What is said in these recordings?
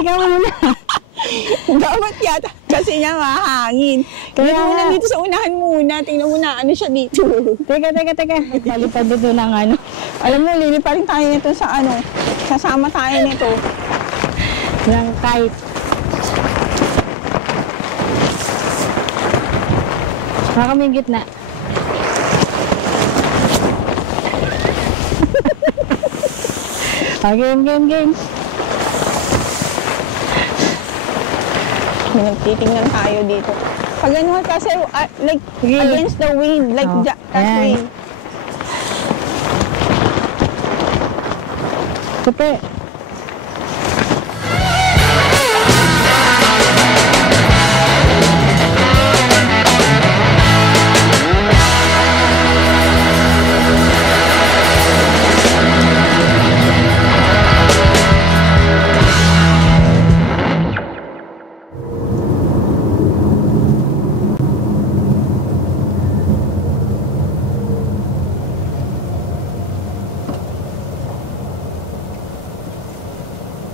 Teka muna. Dapat yata. Kasi nga mahangin. Kaya Dito muna dito sa unahan muna. Tingnan mo na ano siya dito. Teka. Palipad dito ng ano. Alam mo, lilipa rin tayo nito sa ano. Sasama tayo nito. Ng kite. Baka may gitna. Game. Nagtitingnan tayo dito. Pag ano kasi, like, against the wind. Like, that way. Tupi.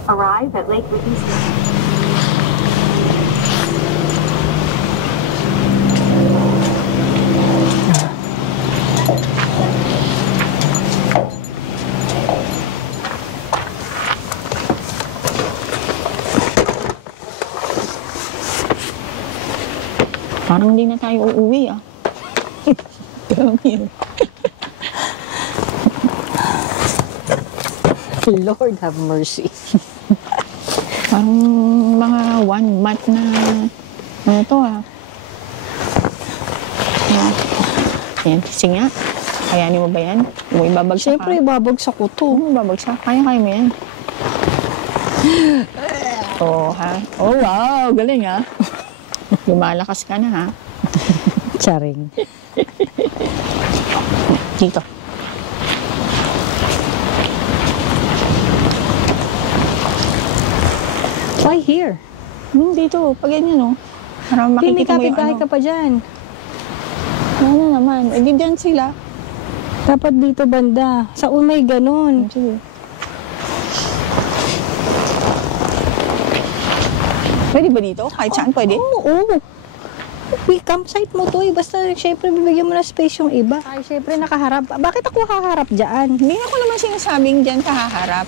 Arrive at Lake Whitney. Parang hindi na tayo uuwi ah. Lord have mercy. Parang mga 1 month na ano to ah. Yan, kasi nga. Kayanin mo ba yan? Mo ibabagsak Siyempre, babagsak ko to. Babagsak. Kaya mo yan. Oh, ha? Oh, wow. Galing ha. Lumalakas ka na ha. Charing. Dito. Why here? Dito. Pag ganyan, no? Para Hindi, may makikita mo yung kapitbahay ano. ka pa dyan. Ano naman? Eh, di dyan sila. Dapat dito banda. Sa umay ganun. Sige. Pwede ba dito? Kahit saan pwede? Oo. Campsite mo to eh. Basta syempre bibigyan mo na space yung iba. Ay, syempre nakaharap. Bakit ako haharap dyan? Hindi ako naman sinasabing dyan kahaharap.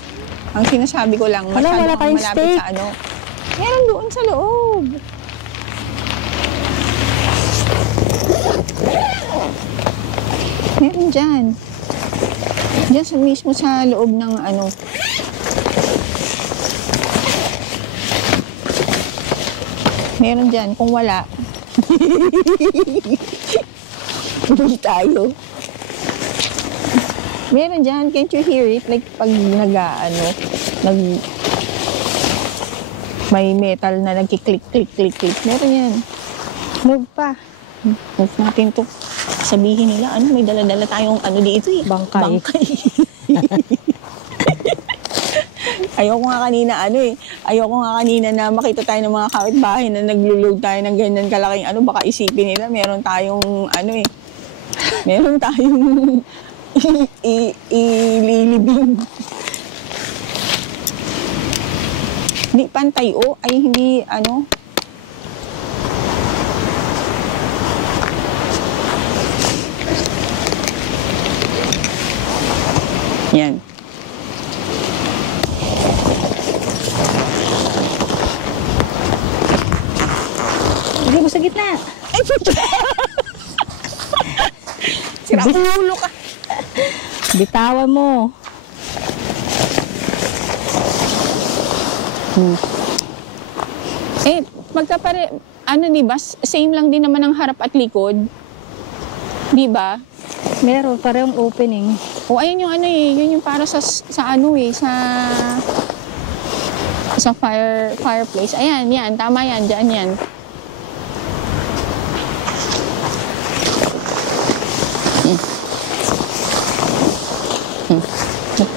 Ang sinasabi ko lang, Wala masyado kang tayong malapit steak. sa ano. Meron doon sa loob. Meron dyan. Dyan sa mismo sa loob ng ano. Meron dyan. Kung wala, hindi tayo. Meron dyan. Can't you hear it? Like pag may metal na nagkiklik. Meron yan. Move pa. Move natin to. Sabihin nila, ano, may dala-dala tayong ano dito eh. Bangkay. Ayoko nga kanina na makita tayo ng mga kapitbahay na naglo-load tayo ng ganyan kalaking ano, baka isipin nila meron tayong ano eh. Meron tayong ililibing. Hindi pantay o, ay hindi ano. Yan. Hindi mo sa gitna. Ay, sira ulo ka. Bitawan mo. Eh, magkapare, ano diba, same lang din naman ang harap at likod. Diba? Meron, parehong opening. O, ayun yung ano eh, yun yung para sa ano eh, sa fireplace. Ayan, yan, tama yan, dyan yan.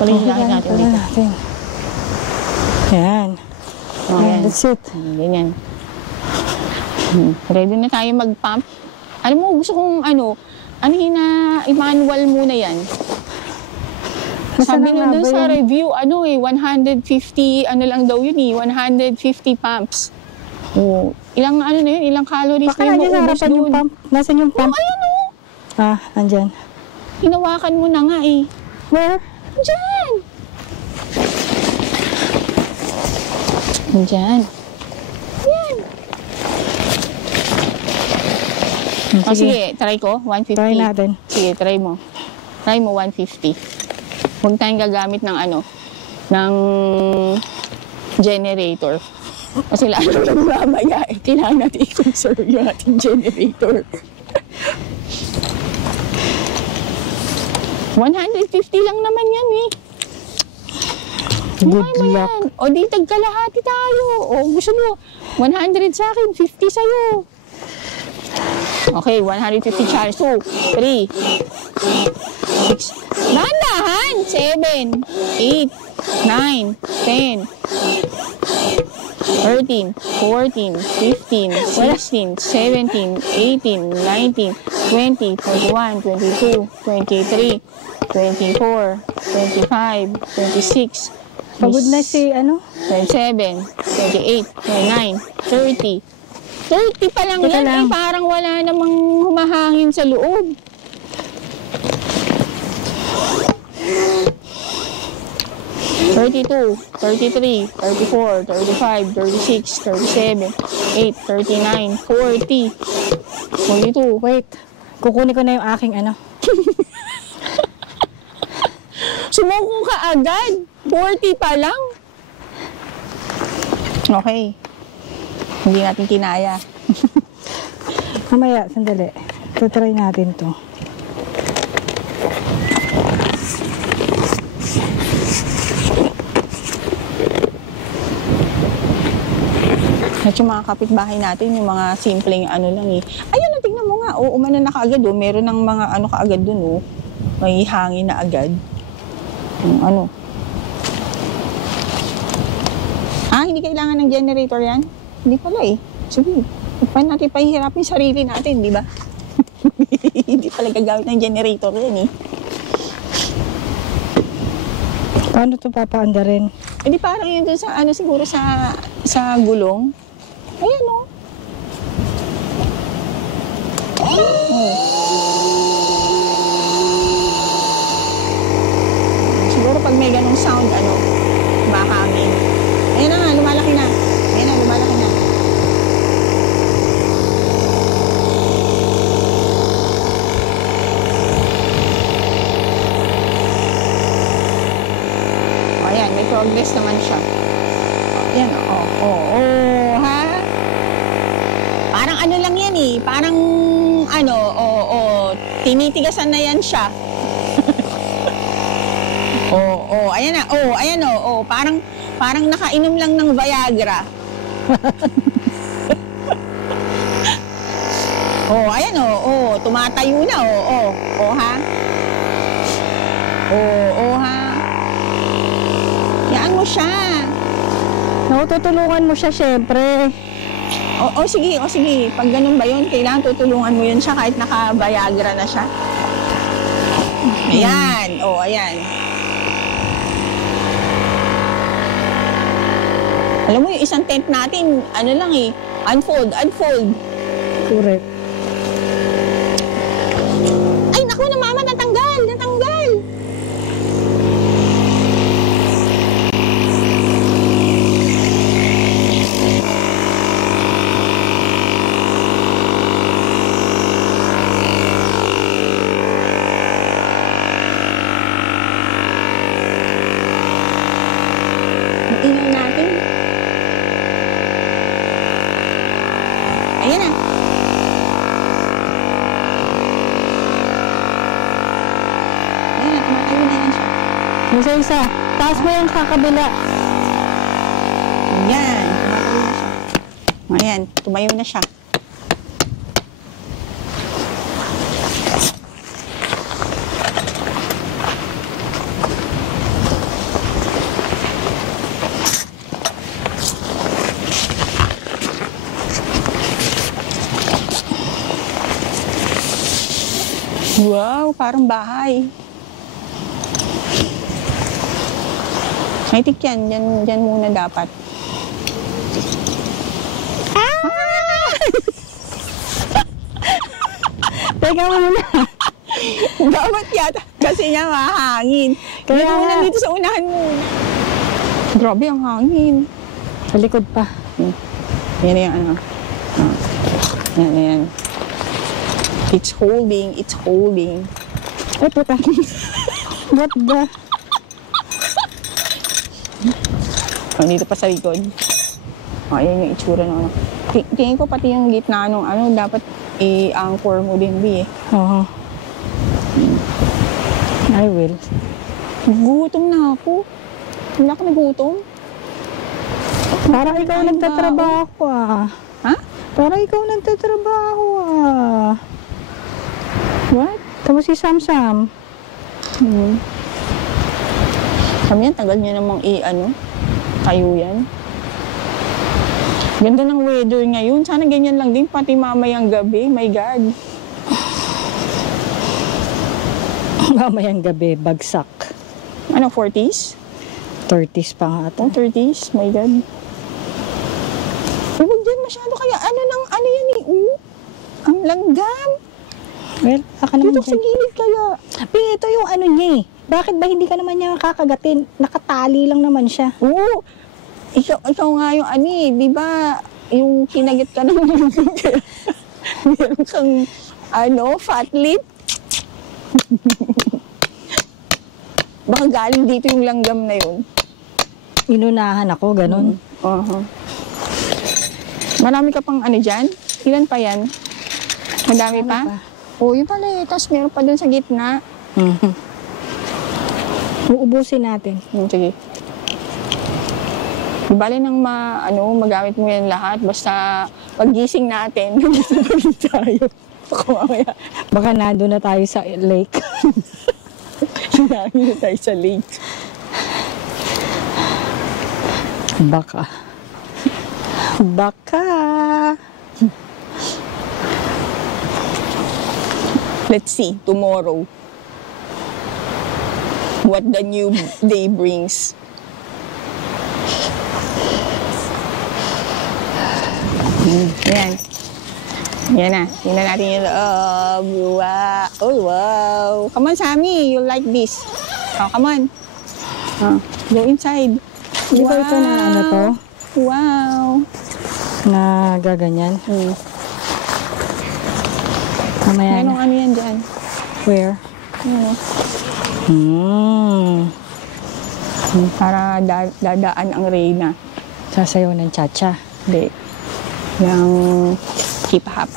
Pala yung lahat natin dito. Yan. Oh, yan. That's it. Ganyan. Ready na tayo mag-pump. Alam mo, gusto kong ano, anuhin na i-manual muna yan. Sabi na nyo nga dun ba sa yun? review, 150, ano lang daw yun 150 pumps. Oh, ilang na yun, ilang calories Baka na yung nandiyan sa maubos harapan yung dun. pump. Nasaan yung Oh, pump? ayan o. Ah, nandyan. Hinawakan mo na nga eh. Where? Diyan. Diyan. Yan. Oh, sige, try ko. 150. Try natin. Sige, try mo. Try mo 150. Huwag tayong gagamit ng ng generator. Kasi lalo lang mamaya, kailangan natin i-conserve yung ating generator. 150 lang naman yan eh. Good Kaya mo luck. yan. O di tagkalahati tayo. O gusto mo, 100 sa akin, 50 sa'yo. Okay, 150 challenge. 2, 3, 6. Dahan-dahan. 7, 8, 9, 10, 13, 14, 15, 16, 17, 18, 19, 20, 21, 22, 23, 24, 25, 26, Pagod na si 27, 28, 29, 30. 30 pa lang Teka yan lang. eh. Parang wala namang humahangin sa loob. $32, $33, $34, $35, $36, $37, $8, $39, $40, $42. Wait. Kukunin ko na yung aking Sumuko ka agad. 40 pa lang. Okay. Hindi natin kinaya. Mamaya, sandali. Tutry natin to. At yung mga kapitbahay natin, yung mga simpleng lang eh. Ayun, tingnan mo nga. Oo, umano na kaagad oh. Meron ng mga kaagad dun oh. May hangin na agad. Hindi kailangan ng generator yan? Hindi pala eh. Sige, paano natin pahihirapin sarili natin, di ba? Hindi pala gagamit ng generator yan eh. Paano to papaanda rin? Hindi parang yun dun sa siguro sa gulong. Ayan oh. Siguro pag may ganong sound, mahangin. Ayan na nga, lumalaki na. Ayan na, lumalaki na. O, ayan, may progress naman siya. Ayan, ha? Parang lang yan eh. Parang, tinitigasan na yan siya. Ayan na. Parang nakainom lang ng Viagra. Ayan tumatayo na, ha? Ha? Yaan mo siya. Tutulungan mo siya, syempre. Sige. Pag ganun ba yun, kailangan tutulungan mo yun siya kahit naka-Viagra na siya. Ayan. Ayan. Alam mo, yung isang tent natin, lang eh, unfold. Correct. Ay, naku na mama, natanggal. Ingay natin. Ayan na. Ayan na, tumatayo na yan siya. Isa-isa. Taas mo yung sa kabila. Ayan, tumatayo na siya. Ayan, tumayo na siya. Wow, parang bahay. May tik yan. Dyan muna dapat. Teka muna. Dapat yata. Kasi niya mahangin. Kaya Kaya muna nga. dito sa unahan muna. Grabe ang hangin. Sa likod pa. Yan na yung ano. Yan. It's holding. Ay, puta. What the? Dito pa sa likod. Ayan yung itsura ng ano. Tingin ko pati yung gitna nung ano, dapat i-anchor mo din, B eh. Oo. I will. Gutom na ako. Wala ka nagutom? Parang ikaw nagtatrabaho ah. Ha? Parang ikaw nagtatrabaho ah. What? Tapos si Sam-Sam. Kami yan, tagal niya namang tayo yan. Ganda ng weather ngayon. Sana ganyan lang din, pati mamayang gabi. My God. Mamayang gabi, bagsak. Ano, 40s? 30s pa nga ito. Oh, 30s. My God. Huwag dyan masyado kaya. Ano yan eh? Ang langgam. Well, aka naman Dito sa dyan. gilid kaya. Ito yung ano niya eh. Bakit ba hindi ka naman niya kakagatin? Nakatali lang naman siya. Oo. Ikaw nga yung di ba, yung kinagit ka ng meron kang, fat lip. Baka galing dito yung langgam na yun. Inunahan ako, ganun. Marami ka pang dyan? Ilan pa yan? Madami pa? Oo, yun pala eh. Tapos meron pa dun sa gitna. Uubusin natin. Sige. Di bali nang magamit mo yan lahat. Basta paggising natin, nandito pa rin tayo. Baka mamaya, Baka nandun na tayo sa lake. hinangin na tayo sa lake. Baka. Let's see, tomorrow. What the new day brings. Yan. Yan na. Tingnan natin yung loob. Wow. Oh, wow. Come on, Sammy. You like this. Oh, come on. Go inside. Di ba ito na ano to? Wow. Na gaganyan? Mamaya Merong na. yan dyan. Where? Para dadaan ang Reyna. Sasayaw ng cha-cha. Hindi. Yung keep up.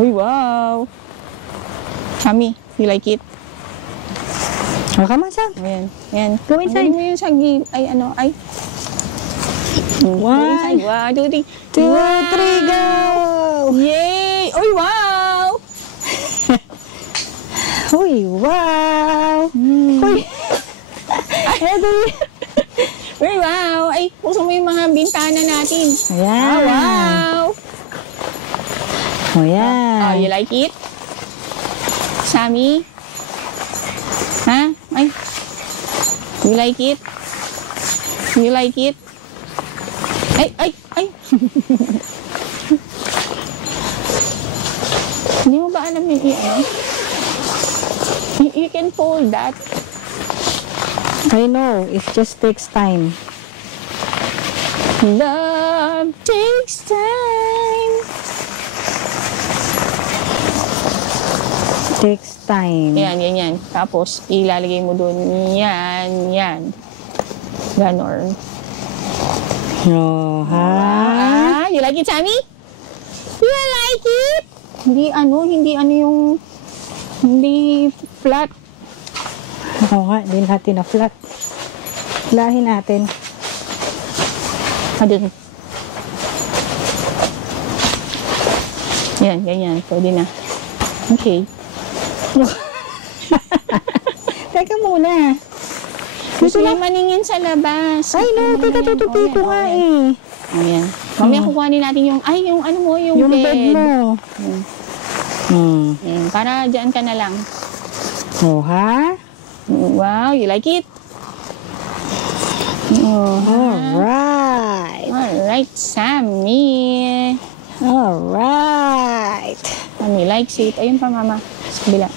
Uy, wow. Sammy, you like it? Oh, come on, Sam. Ayan. Ayan. Go inside. Ang galing mo yung sa ay. Go inside. 1, 2, 3. 2, 3, go! Yay! Uy, wow! Uy, wow! Uy! Edo! Uy, wow! Ay, buksan mo yung mga bintana natin. Ayan. Wow! Oh, yan. Oh, you like it? Sammy? Ha? Ay. You like it? You like it? Ay! Hindi mo ba alam yung You can fold that. I know. It just takes time. Love takes time. Takes time. Yan. Tapos, ilalagay mo dun. Yan. Ganon. Oh, ha? You like it, Sammy? You like it? Hindi flat. Oo nga, din natin na flat. Lahin natin. Adun. Yan, ganyan. Pwede na. Okay. Teka muna. Gusto na maningin sa labas. Ay, no. Teka, tutupi ko nga eh. Ayan. Mamaya kukuhanin natin yung Yung bed mo. Para dyan ka na lang. Oh, ha? Wow, you like it? Alright. Alright, Sammy. Alright. Sammy likes it. Ayun pa, mama. Sa kabila.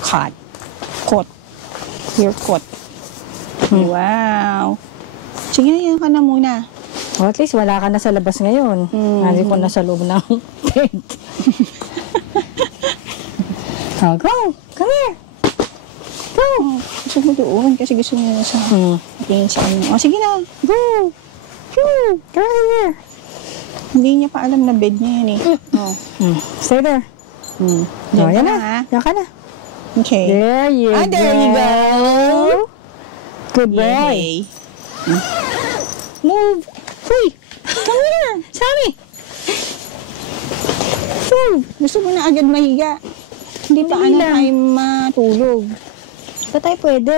Caught. Caught. You're caught. Wow. Sige na, yan ka na muna. Well, at least wala ka na sa labas ngayon. Nandito ko na sa loob ng tent. Oh, go! Come here! Go! Gusto mo doon kasi gusto mo sa tingin sa ano. Oh, sige na. Go! Go! Go right here! Hindi niya pa alam na bed niya yan eh. Oh. Stay there. Diyan Oh, ka yan na, na. ha? Yan ka na. Okay. There you go. There you go. Good boy. Yay. Move. Uy! Come here! Sammy! Move. Gusto mo na agad mahiga. Hindi pa Hindi ano lang. tayo matulog. Ba tayo pwede?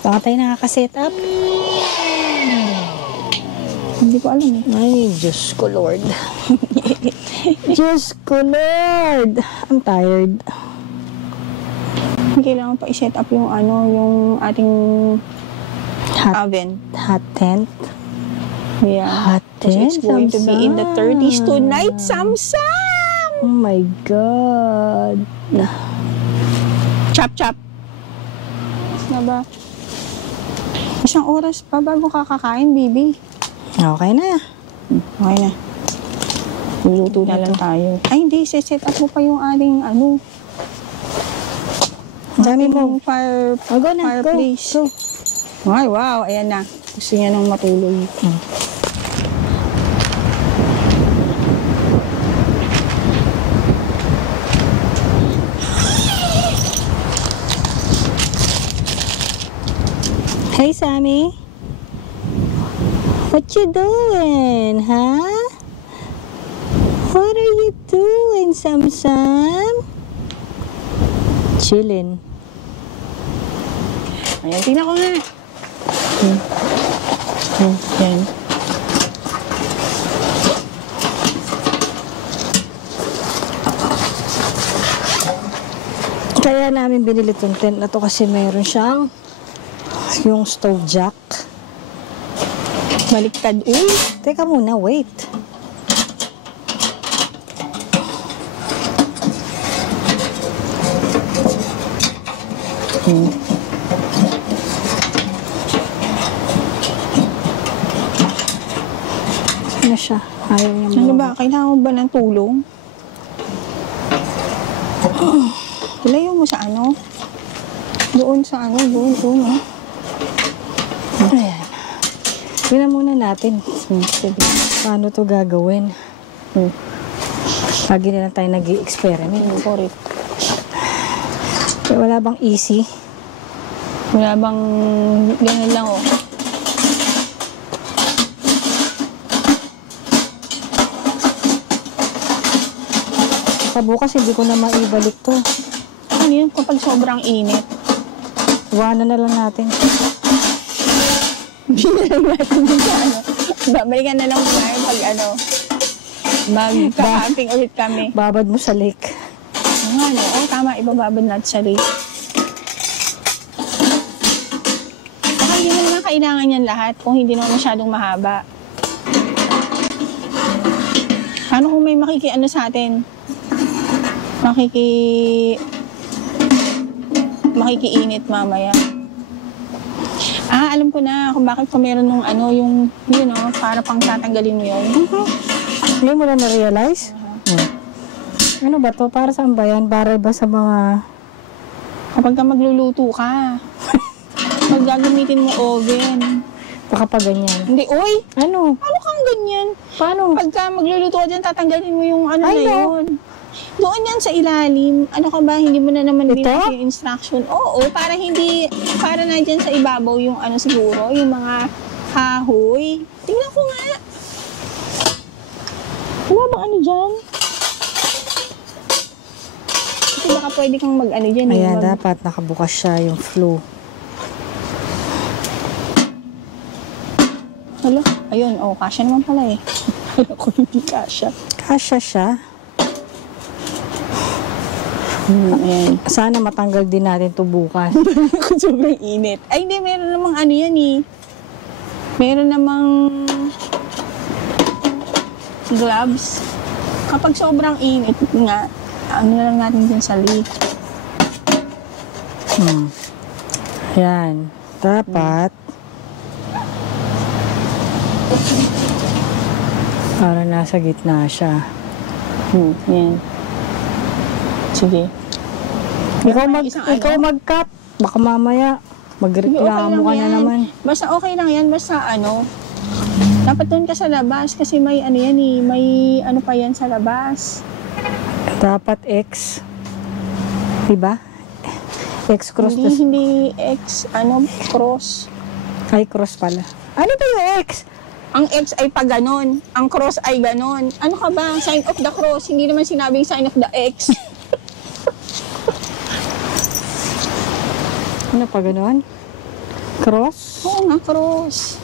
Baka tayo nakaka-set up. Hindi ko alam eh. Ay, Diyos ko, Lord. Diyos ko, Lord. I'm tired. Kailangan pa i-set up yung ano, yung ating oven. Hot tent. Yeah. Hot Kasi tent, it's going to be in the 30s tonight, Samsam! Oh my God. Chop, chop. Na ba? Isang oras pa bago kakakain, baby. Okay na. Okay na. Luluto na lang tayo. Ay, hindi. Set up mo pa yung ating ano. Dami mo. Fire, Go na. Go. fireplace. Go. Ay, wow. Ayan na. Gusto niya nang matulog. Hey, Sammy. What you doing, huh? What are you doing, Samsam? Chillin'. Ayan, tingnan ko nga. Yan. Kaya namin binili itong tent na to kasi mayroon siyang yung stove jack. Baliktad. Uy! Teka muna, wait. Ano siya? Ayaw niya Ano mo. ba? Kailangan mo ba ng tulong? Ilayo mo sa ano? Doon sa ano? Doon. Oh. Ayan. Tingnan muna natin. Sige. Paano to gagawin? Lagi na lang tayo nag-i-experiment. Sorry. Kaya wala bang easy? Wala bang ganun lang oh. Bukas hindi ko na maibalik to. Ano yun kapag sobrang init? Iwanan na lang natin. Binalang natin din sa ano. Babalikan na lang tayo pag ano. Magka-camping ulit kami. Babad mo sa lake. Ano? Oh, tama. Ibababad natin sa lake. Baka hindi mo naman kailangan yan lahat kung hindi naman masyadong mahaba. Paano kung may makikiano sa atin? Makikiinit mamaya. Alam ko na kung bakit pa meron nung ano, yung, you know, para pang tatanggalin mo yun. Hindi mo na na-realize? Ano ba to? Para saan ba yan? Para ba sa mga... Kapag ka magluluto ka, pag gagamitin mo oven. Baka pa ganyan. Hindi, oy! Ano? Paano kang ganyan? Paano? Pagka magluluto ka dyan, tatanggalin mo yung ano Ay, na no. yun. Doon yan sa ilalim. Ano ka ba? Hindi mo na naman Ito? binasa yung instruction. Oo, para na dyan sa ibabaw yung ano siguro, yung mga kahoy. Tingnan ko nga. Wala bang ano dyan? Kasi baka pwede kang mag-ano dyan. Ayan, dapat nakabukas siya yung flow. Hala, ayun, kasya naman pala eh. Hala ko, hindi kasya. Kasya siya. Ayan. Sana matanggal din natin to bukas. Kung sobrang init. Ay, hindi. Meron namang ano yan eh. Meron namang gloves. Kapag sobrang init nga, ano na lang natin dyan sa leaf. Yan. Dapat para nasa gitna siya. Yan. Sige. Ikaw mag-cut. Baka mamaya magreklamo ka na naman. Basta okay lang yan. Basta ano, dapat doon ka sa labas kasi may ano yan eh. May ano pa yan sa labas. Dapat X. Diba? X cross. Hindi X, ano, cross. Ay, cross pala. Ano ba yung X? Ang X ay pa ganon. Ang cross ay ganon. Ano ka ba? Sign of the cross. Hindi naman sinabing sign of the X. Ano pa ganon? Cross? Oo nga, cross.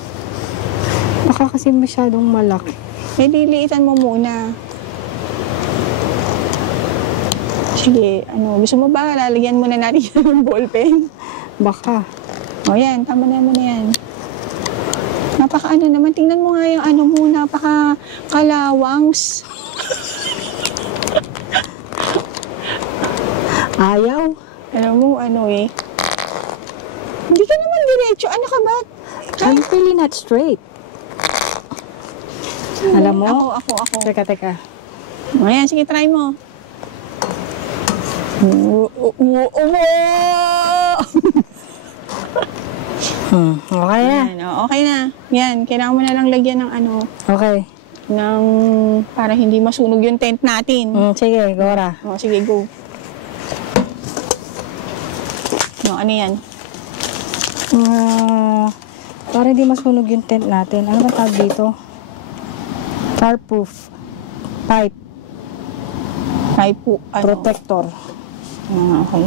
Baka kasi masyadong malaki. Eh, diliitan mo muna. Sige, ano, gusto mo ba? Lalagyan muna natin yan ng ballpen. Baka. O yan, tama na mo na yan. Napaka ano naman, tingnan mo nga yung ano mo, napaka kalawangs. Ayaw. Alam mo, ano eh. Hindi ka naman diretso. Ano ka ba? I'm really not straight. Alam mo? Ako. Teka. Ayan, sige, try mo. Okay na. Ayan, okay na. Yan, kailangan mo na lang lagyan ng ano, Okay. ng para hindi masunog yung tent natin. Sige, Gora. O, sige, go. No, ano yan? Para hindi masunog yung tent natin. Ano ba tawag dito? Fireproof. Pipe. Pipe po, ano? Protector. Okay.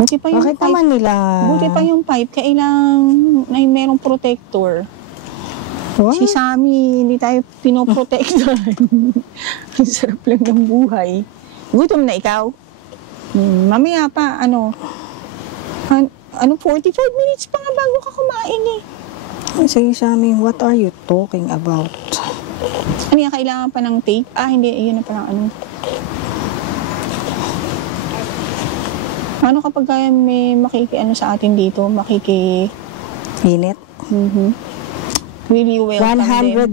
Buti pa yung Bakit pipe. naman nila? Buti pa yung pipe, kailang na merong protector. What? Si Sammy, hindi tayo pinoprotektahan. Ang sarap lang ng buhay. Gutom na ikaw? Mamaya pa, ano, 45 minutes pa nga bago ka kumain eh. Sige sa amin, what are you talking about? Ano yan, kailangan pa ng tape? Hindi, yun na palang ano. Ano kapag kaya may ano sa atin dito, Init? Really welcome $100.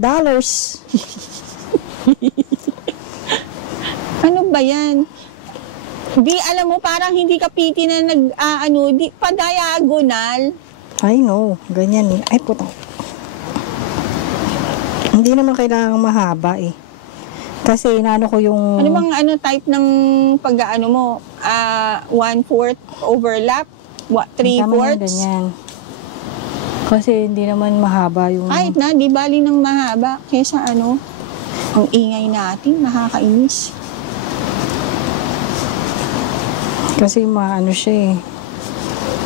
Ano ba yan? Di, alam mo, parang hindi ka piti na di, pa-diagonal. I know, ganyan eh. Ay, puto. Hindi naman kailangang mahaba eh. Kasi inaano ko yung... Ano bang type ng pag-ano mo? 1/4 overlap? 3/4? Ganyan. Kasi hindi naman mahaba yung... Kahit na, di bali ng mahaba. Kesa ang ingay natin, nakakainis. Kasi maano siya eh.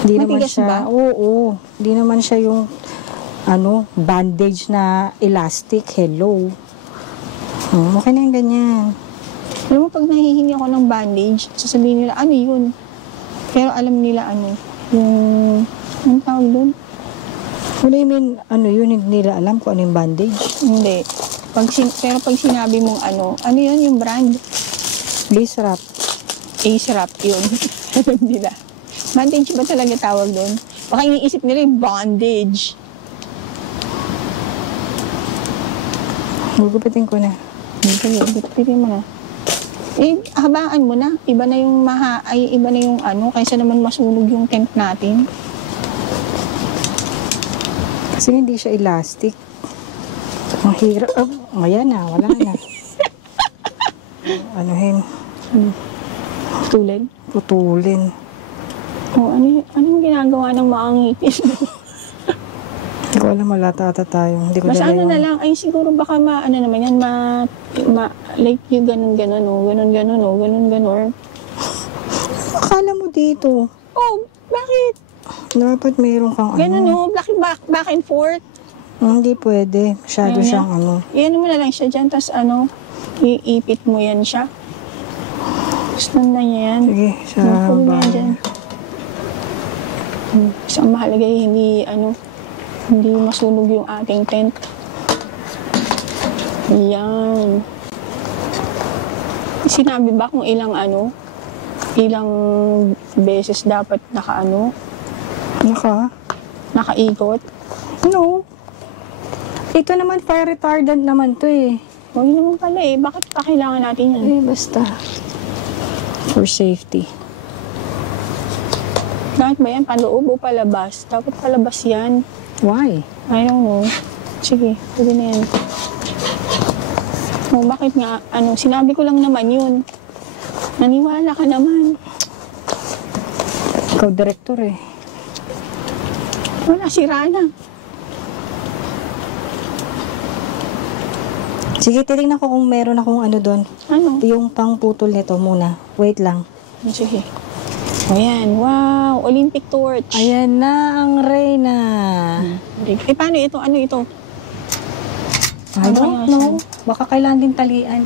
Hindi naman Matigas siya... ba? Oo. Hindi naman siya yung bandage na elastic. Hello. Okay na yung ganyan. Alam mo, pag nahihingi ako ng bandage, sasabihin nila, ano yun? Pero alam nila yung tawag doon? What do you mean, yun, hindi nila alam kung ano yung bandage? Hindi. Pero pag sinabi mong ano yun, yung brand? Blizzrap. A-Srap yun. Alam nila. Bandage ba talaga tawag doon? Baka iniisip nila yung bondage. Gugupitin ko na. Sige, gupitin mo na. Habaan mo na. Iba na yung iba na yung kaysa naman masunog yung tent natin. Kasi hindi siya elastic. Ang hirap. Ayan na, wala na. Putulin. Anong ginagawa ng mga ngipin? Hindi ko alam, malata-ata tayo. Hindi ko Basta dala na lang, ay siguro baka naman yan, like yung ganun-ganun, ganun-ganun. Akala mo dito. Oh, bakit? Dapat mayroon kang Ganun back and forth. Hindi pwede. Masyado Ayun siyang Iyan mo na lang siya dyan, tas iipit mo yan siya. Stand na niya yan. Sige, sa Puro na yan bahay. dyan. Isang mahalaga hindi, hindi masunog yung ating tent. Yan. Sinabi ba kung ilang beses dapat nakaikot? No. Ito naman, fire retardant naman to eh. Huwag naman pala eh. Bakit pa kailangan natin yan? Eh, basta. For safety. Bakit ba yan? Paloob o palabas? Dapat palabas yan. Why? I don't know. Sige, pwede na yan. O, bakit nga? Sinabi ko lang naman yun. Naniwala ka naman. Ikaw, director eh. Wala, sira na. Sige, titignan ko kung meron akong doon. Ano? Yung pang putol nito muna. Wait lang. Sige. O yan. Wow! Olympic torch. Ayan na ang Reyna. Eh, paano ito? Ano ito? I don't know. Baka kailangan din talian.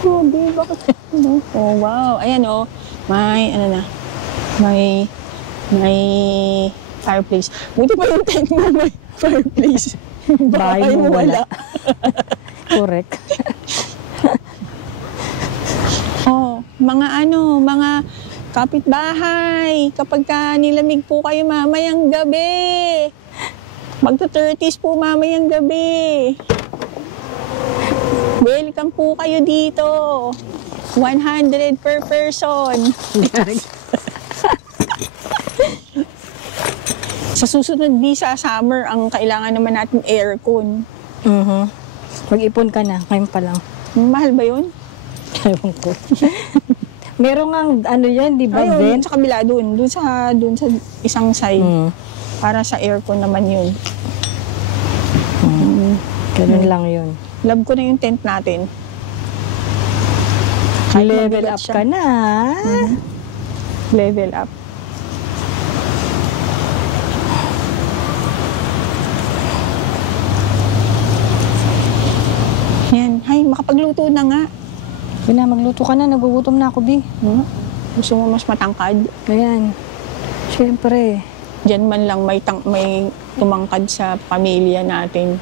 Grabe, bakit? Oh, wow. Ayan, may, may fireplace. Buti pa yung tent mo may fireplace. Bahay mo wala. Correct. Mga kapitbahay, kapag nilamig po kayo mamayang gabi, magto-30s po mamayang gabi. Welcome po kayo dito. 100 per person. Sa susunod sa summer, ang kailangan naman natin aircon. Mag-ipon ka na. Ngayon pa lang. Mahal ba yun? Ewan ko. Meron nga, yan, di ba? Ayun, Vent? sa kabila dun sa isang side. Para sa aircon naman yun. Ganun lang yun. Love ko na yung tent natin. Level up ka na. Level up. Yan. Hay, makapagluto na nga. Yun na, magluto ka na. Nagugutom na ako, Bi. Gusto mo mas matangkad? Ayan. Siyempre. Diyan man lang may tumangkad sa pamilya natin.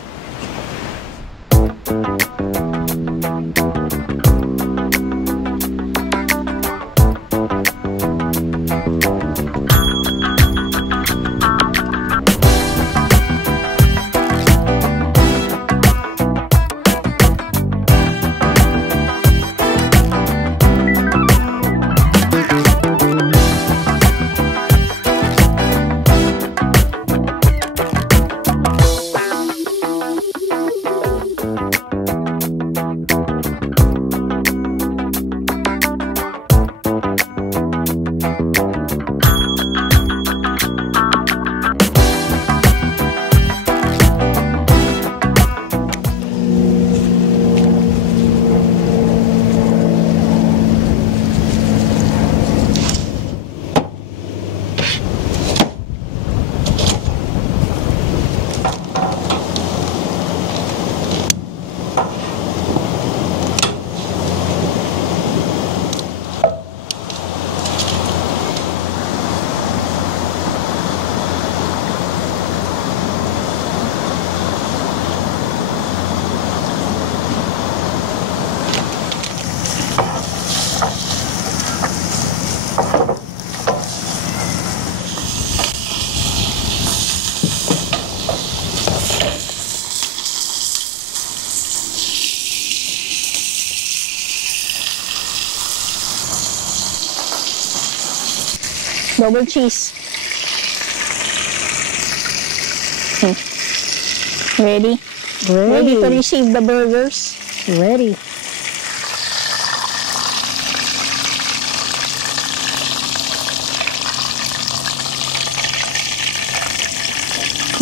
Double cheese. Ready? Ready to receive the burgers? Ready.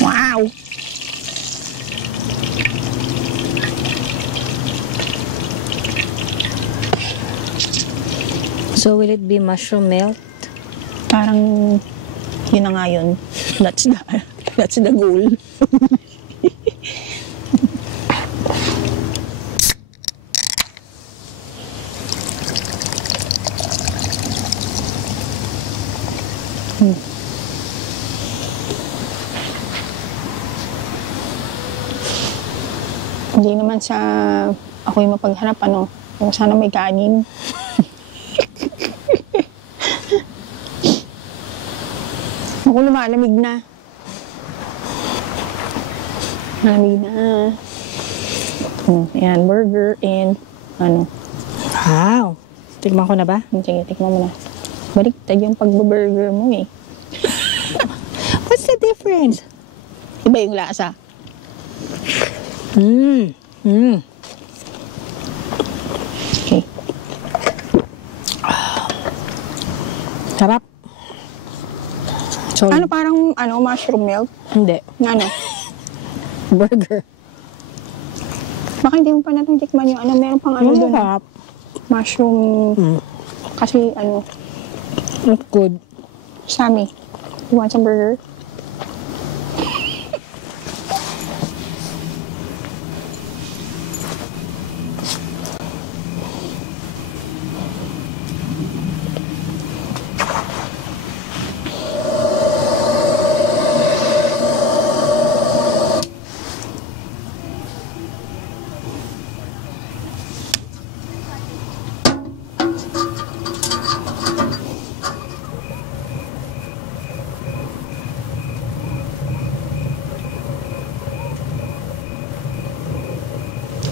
Wow! So, will it be mushroom melt? Parang yun na nga yun. That's the goal. Hindi naman sa ako'y mapaghanap, ano. Kung sana may kanin. Ako lumalamig na. Malamig na. Ayan, burger and ano. Wow. Tignan ko na ba? Sige, tikman mo na. Baliktad yung pagbaburger mo eh. What's the difference? Iba yung lasa. Okay. Sarap. Sorry. Ano parang mushroom milk? Hindi. Ano? Burger. Baka hindi mo pa natin tikman yung meron pang ano doon. Sarap. Mushroom. Kasi It's good. Sammy, you want some burger?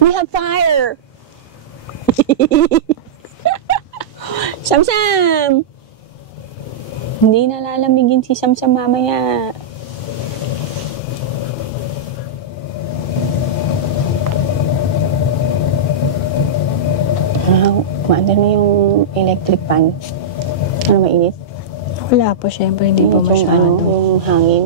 We have fire! Samsam! Hindi nalalamigin si Samsam mamaya. Maandar na yung electric fan. Ano, mainit? Wala po, syempre. Hindi po Yung masyado. yung hangin.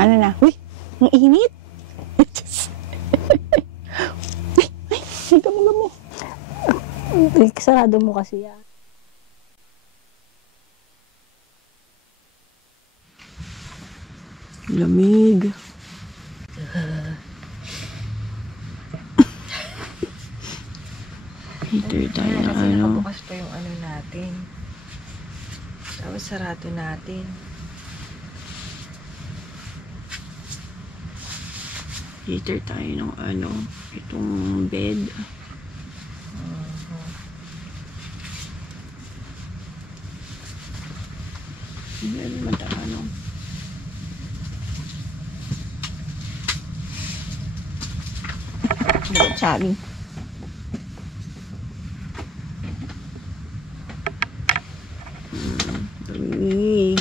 Ano na? Uy, ang init! Ay, gamo-gamo. Sarado mo kasi yan. Lamig. Heater tayo na Kasi ano. nakabukas pa yung ano natin. Tapos sarado natin. Heater tayo ng ano. Itong bed. Hindi naman tayo ano. Sabi. Lamig.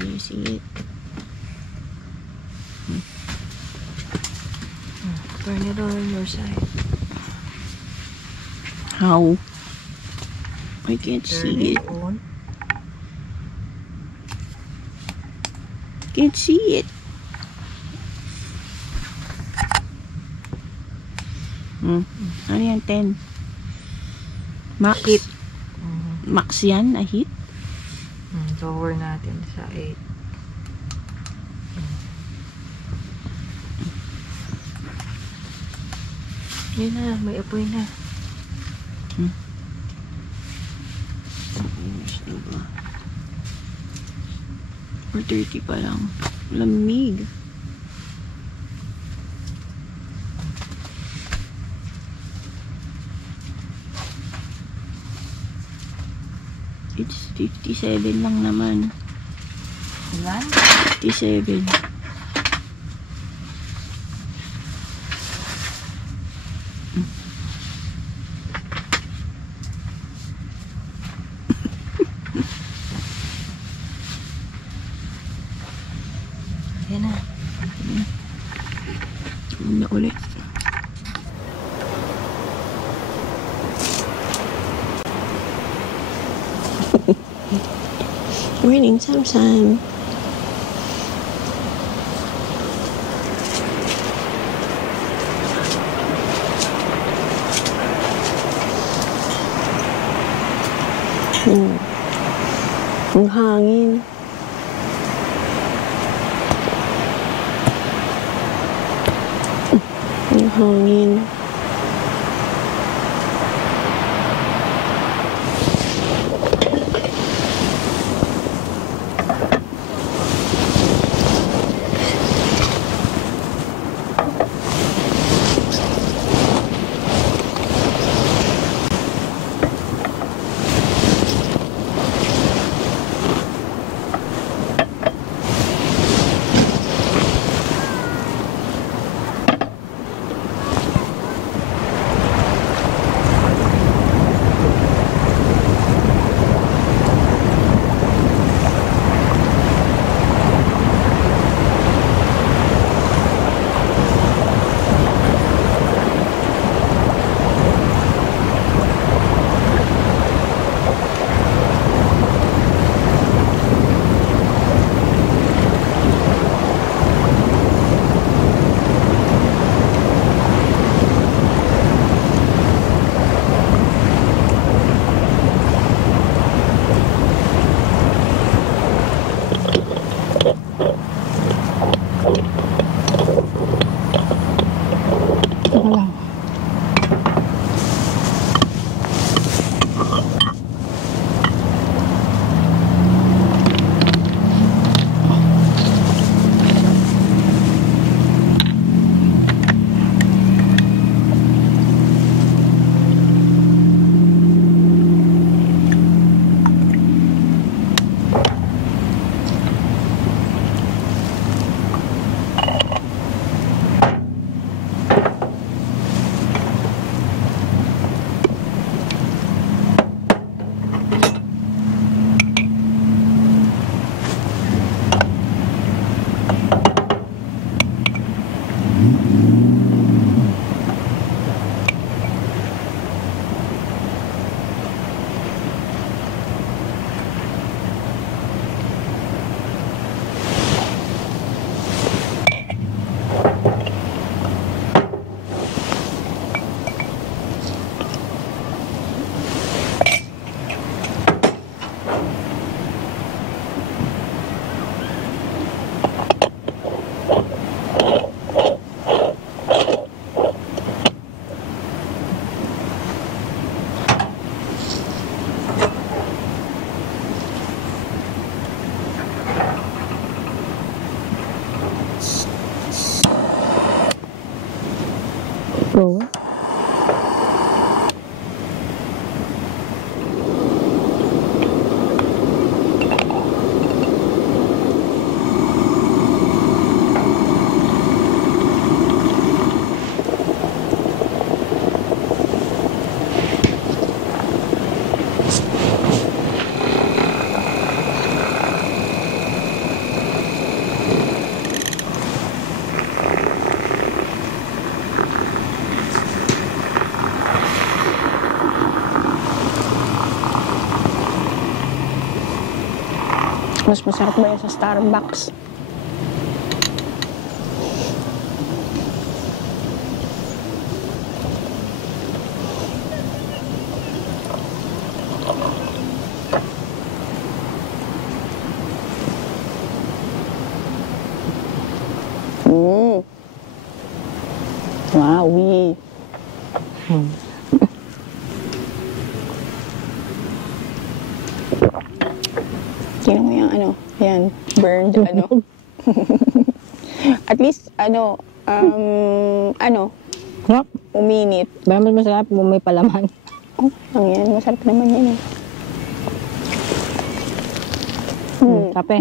You see it? Turn it on your side. How? I can't Turn see it it. on. Can't see it. Ano yan? 10. Max. Hit. Max yan na hit? Lower natin sa 8. Yun na, may apoy na. Or 30 pa lang. Lamig. It's 57 lang naman. Ilan? 57. Morning, Sam. Ang hangin. Ang hangin. Teka lang. Go. Mas masarap ba yun sa Starbucks? Wow, Tingnan mo yung ano, yan, burned, ano. At least, Sarap. uminit. Ba, mas masarap kung may palaman. Oh, ang yan, masarap naman yan eh. Kape.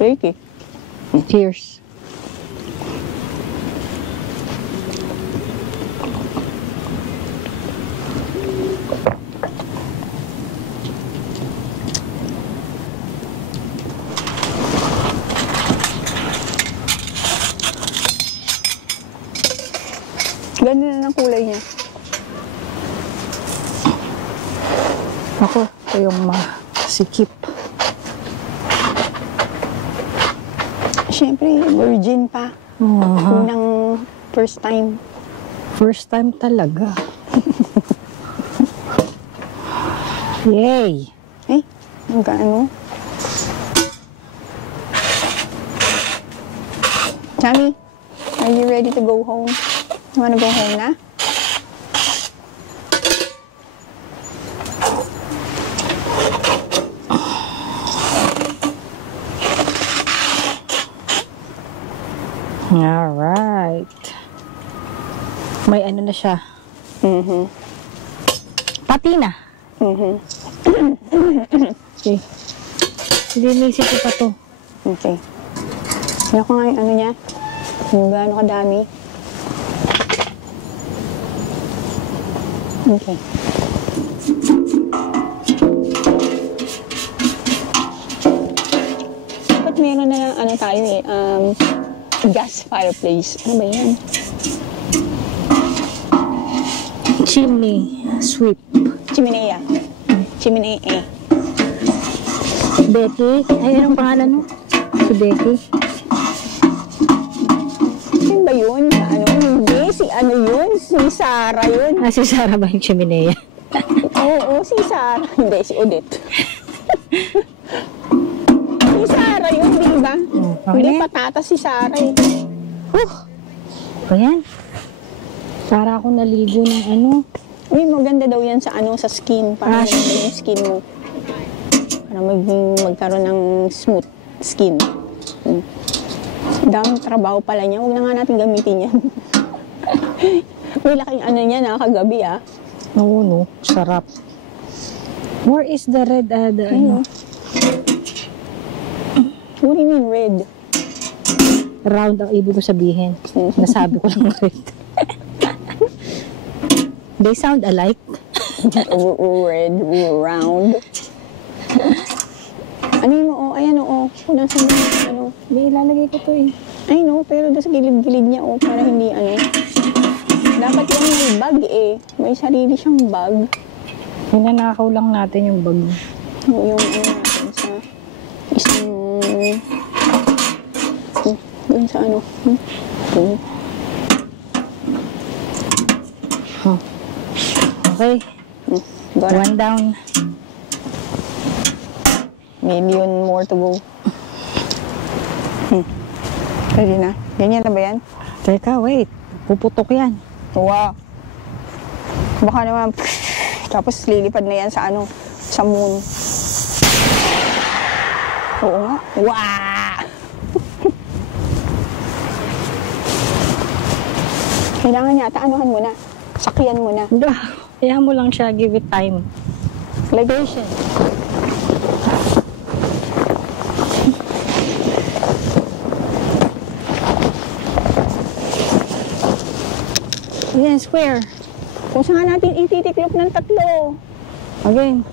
Flaky. Cheers. Ganda na ng kulay niya. Ako, ito yung masikip. Siyempre, virgin pa. Unang first time. First time talaga. Yay! Eh, magkaano? Chami, are you ready to go home? You wanna go home na? Alright. May ano na siya. Pati na. Okay. Linisin ko pa to. Okay. Kaya ko nga yung ano niya. Yung gaano kadami. Okay. Dapat meron na lang ano tayo eh. Gas fireplace. Ano ba yan? Chimney sweep. Chimenea. Chimenea eh. Becky? Ay, anong pangalan mo? Si Becky? Sino ba yun? Ano? Hindi. Si ano yun? Si Sarah yun. Ah, si Sarah ba yung chimenea? Oo, si Sarah. Hindi, si Odette. Si Sarah yun, di ba? Okay. Hindi patatas si Sarah eh. Ayan. Para ako naligo ng ano. Uy, maganda daw yan sa ano, sa skin. Para Ah, maganda yung skin mo. Para magkaroon ng smooth skin. Daming trabaho pala niya. Huwag na nga natin gamitin yan. May laking ano niya na kagabi ah. Oo, no. Sarap. Where is the red, the ano? What do you mean red? Round ang ibig ko sabihin. Nasabi ko lang red. They sound alike. Red, round. Ano yun, oo, ayan, oo. Kung nasa ano. Hindi, ilalagay ko to eh. Ay, no, pero doon sa gilid-gilid niya, oh, para hindi, ano. Dapat yan may bag, eh. May sarili siyang bag. Hinanakaw lang natin yung bag. Yung, ano natin, sa isang, doon sa, ano, Okay. Got One down. million more to go. Ready na? Ganyan na ba yan? Teka, wait. Puputok yan. Wow. Baka naman, tapos lilipad na yan sa ano, sa moon. Oo nga. Wow! Kailangan yata, anuhan mo na. Sakyan mo na. Kaya mo lang siya, give it time. Libation. Yan, square. Kung saan natin ititiklop ng tatlo. Again.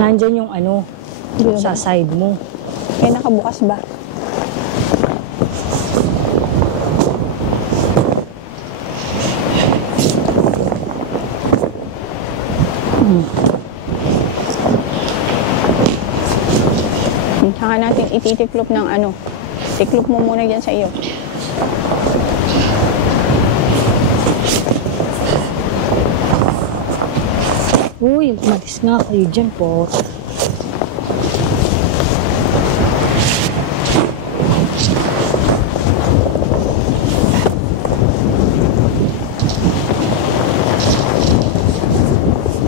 Nandyan yung ano, sa side mo. Kaya nakabukas ba? Saka natin ititiklop ng ano. Tiklop mo muna dyan sa iyo. Uy, matis nga kayo dyan po.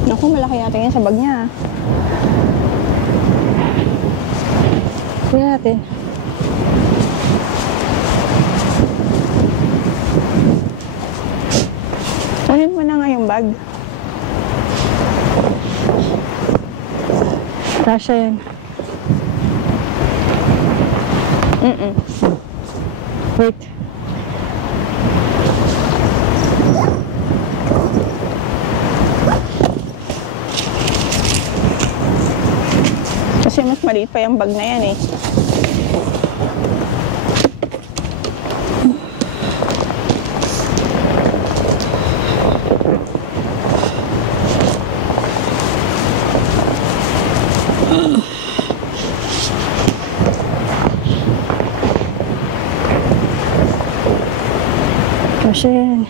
Naku, malaki yata yan sa bag niya. Kuya natin. Kunin mo na nga yung bag. Kasha yan. Mm-mm. Wait. maliit pa yung bag na yan eh. Kashin.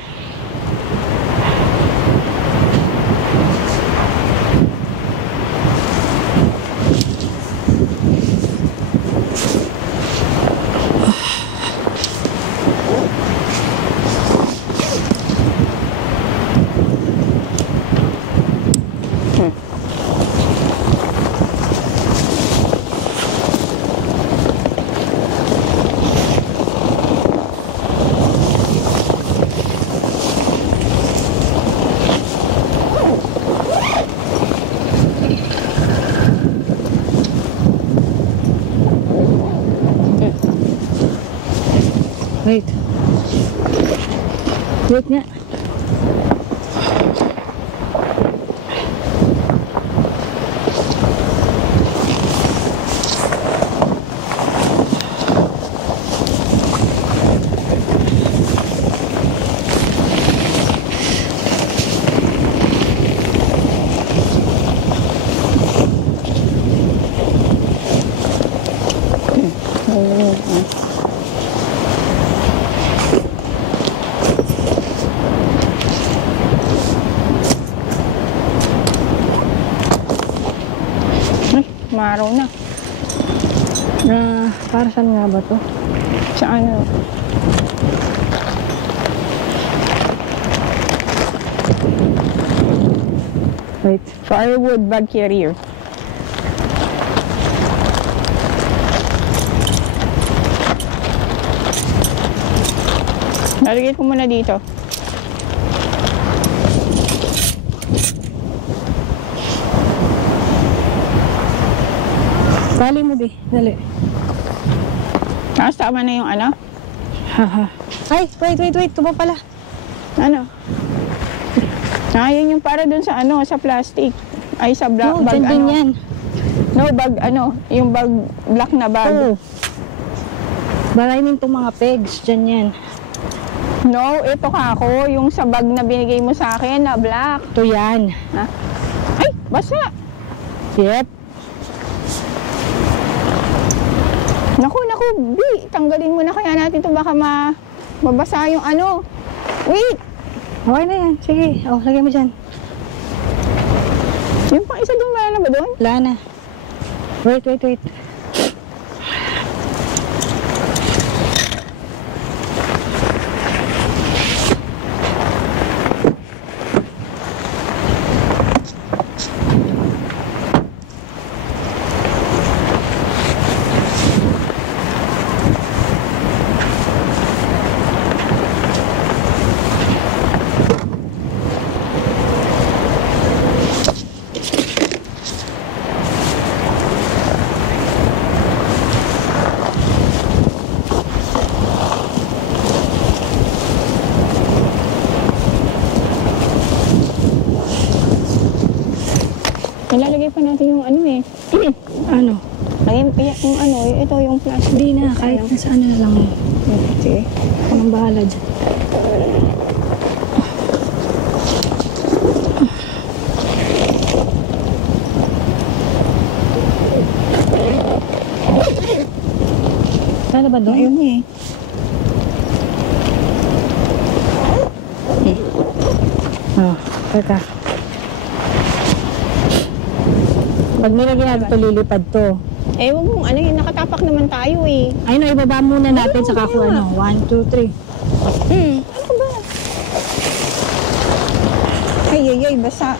Wait. Wait nga. Maraw na. Para saan nga ba to? Sa ano? Wait. Firewood bag carrier. Nalagay ko muna dito. Tali mo, Bi. Dali. Tama na yung ano? Haha. Ay, wait. Ito pa pala. Ano? Yun yung para dun sa ano, sa plastic. Ay, sa No, bag dyan din ano. yan. No, bag ano, yung bag, black na bag. Oo. Maraming itong mga pegs. Dyan yan. No, ito ka ako, yung sa bag na binigay mo sa akin na black. Ito yan. Ha? Ay, basa. Yep. Naku, Bi, tanggalin mo na kaya natin ito, baka mabasa yung ano. Wait! Okay na yan. Sige. Lagay mo dyan. Yung pang isa doon, wala na ba doon? Wala na. Wait. Nilalagay pa natin yung ano eh. Ano? Ayun, yung ano, ito yung plastic. Hindi na. Kahit nasa ano na lang. Sige. Ako nang bahala dyan. Sana ba doon? Ayun eh. Teka. Pag nilagyan natin ito, lilipad to. Eh, wag mong ano yun, nakatapak naman tayo eh. Ay no, ibaba muna natin sa ako ano. 1, 2, 3. Ano ba? Ay, basa.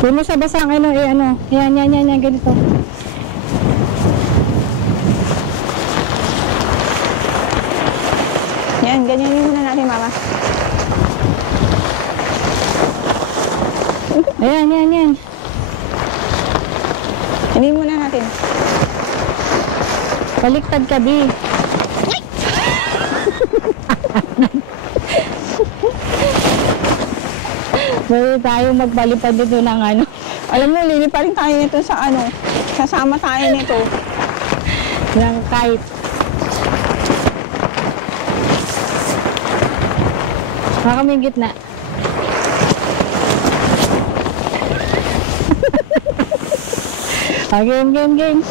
Huwag mo sa basang ano, ano. Yan, ganito. Yan, ganyanin muna natin, mama. Ayan. Hindi muna natin. Baliktad ka, Bi. Pwede tayo magbalipad dito ng ano. Alam mo, lili pa rin tayo nito sa ano. Sasama tayo nito. Ng kite. Baka kami yung gitna. Game.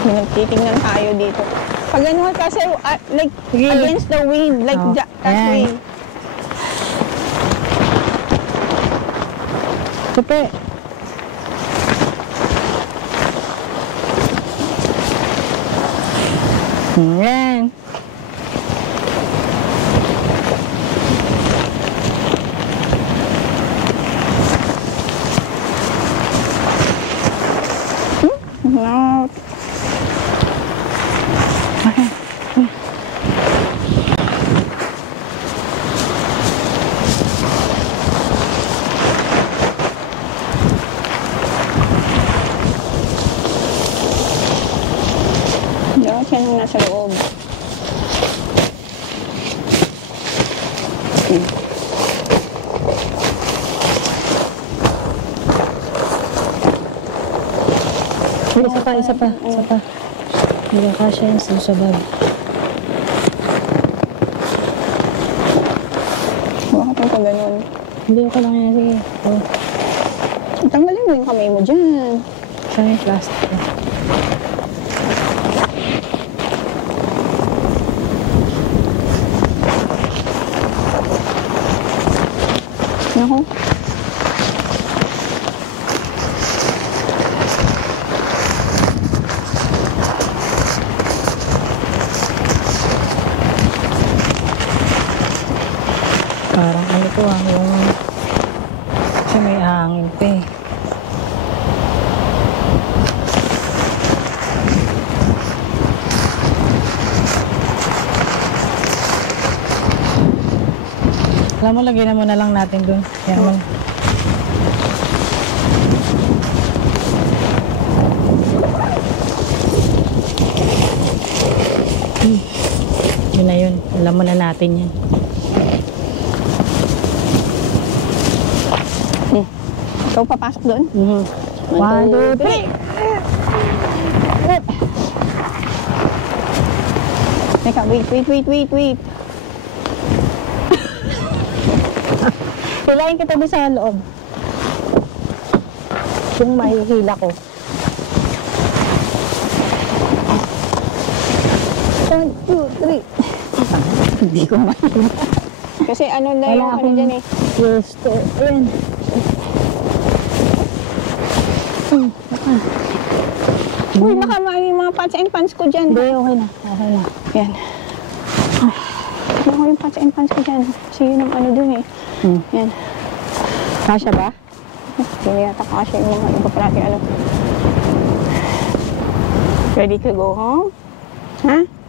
Nagtitingnan tayo dito. Pag ano kasi, like, Sige. against the wind. Like, Oh, that ayan. way. Tupi. Yan. No. Dapat yan ang nasa loob. Ay, isa pa. Hindi ka kasya yan sa bag. Bakit yung pag ganun? Hindi ko lang yan. Sige. Oh, Tanggalin mo yung kamay mo dyan. saan yung plastic? Naku. Parang ano to yung kasi may hangin pa eh. Alam mo, lagyan na muna lang natin dun. Kaya mo. Yun na yun. Alam mo na natin yan. Ikaw papasok doon? Mhm. 1, 2, 3. Teka, wait. Hilahin kita doon sa loob. Kung mahihila ko. 1, 2, 3. Hindi ko mahihila. Kasi ano na yung ano dyan eh. Gusto. Ayan. Uy, nakamali yung mga pots and pans ko dyan. Hindi, okay na. Okay na. Yan. Naku yung pots and pans ko dyan. Kasi yun ang ano dun eh. Yan. Kasya ba? Hindi yata kasi yung mga iba pa natin ano. Ready to go home? Ha?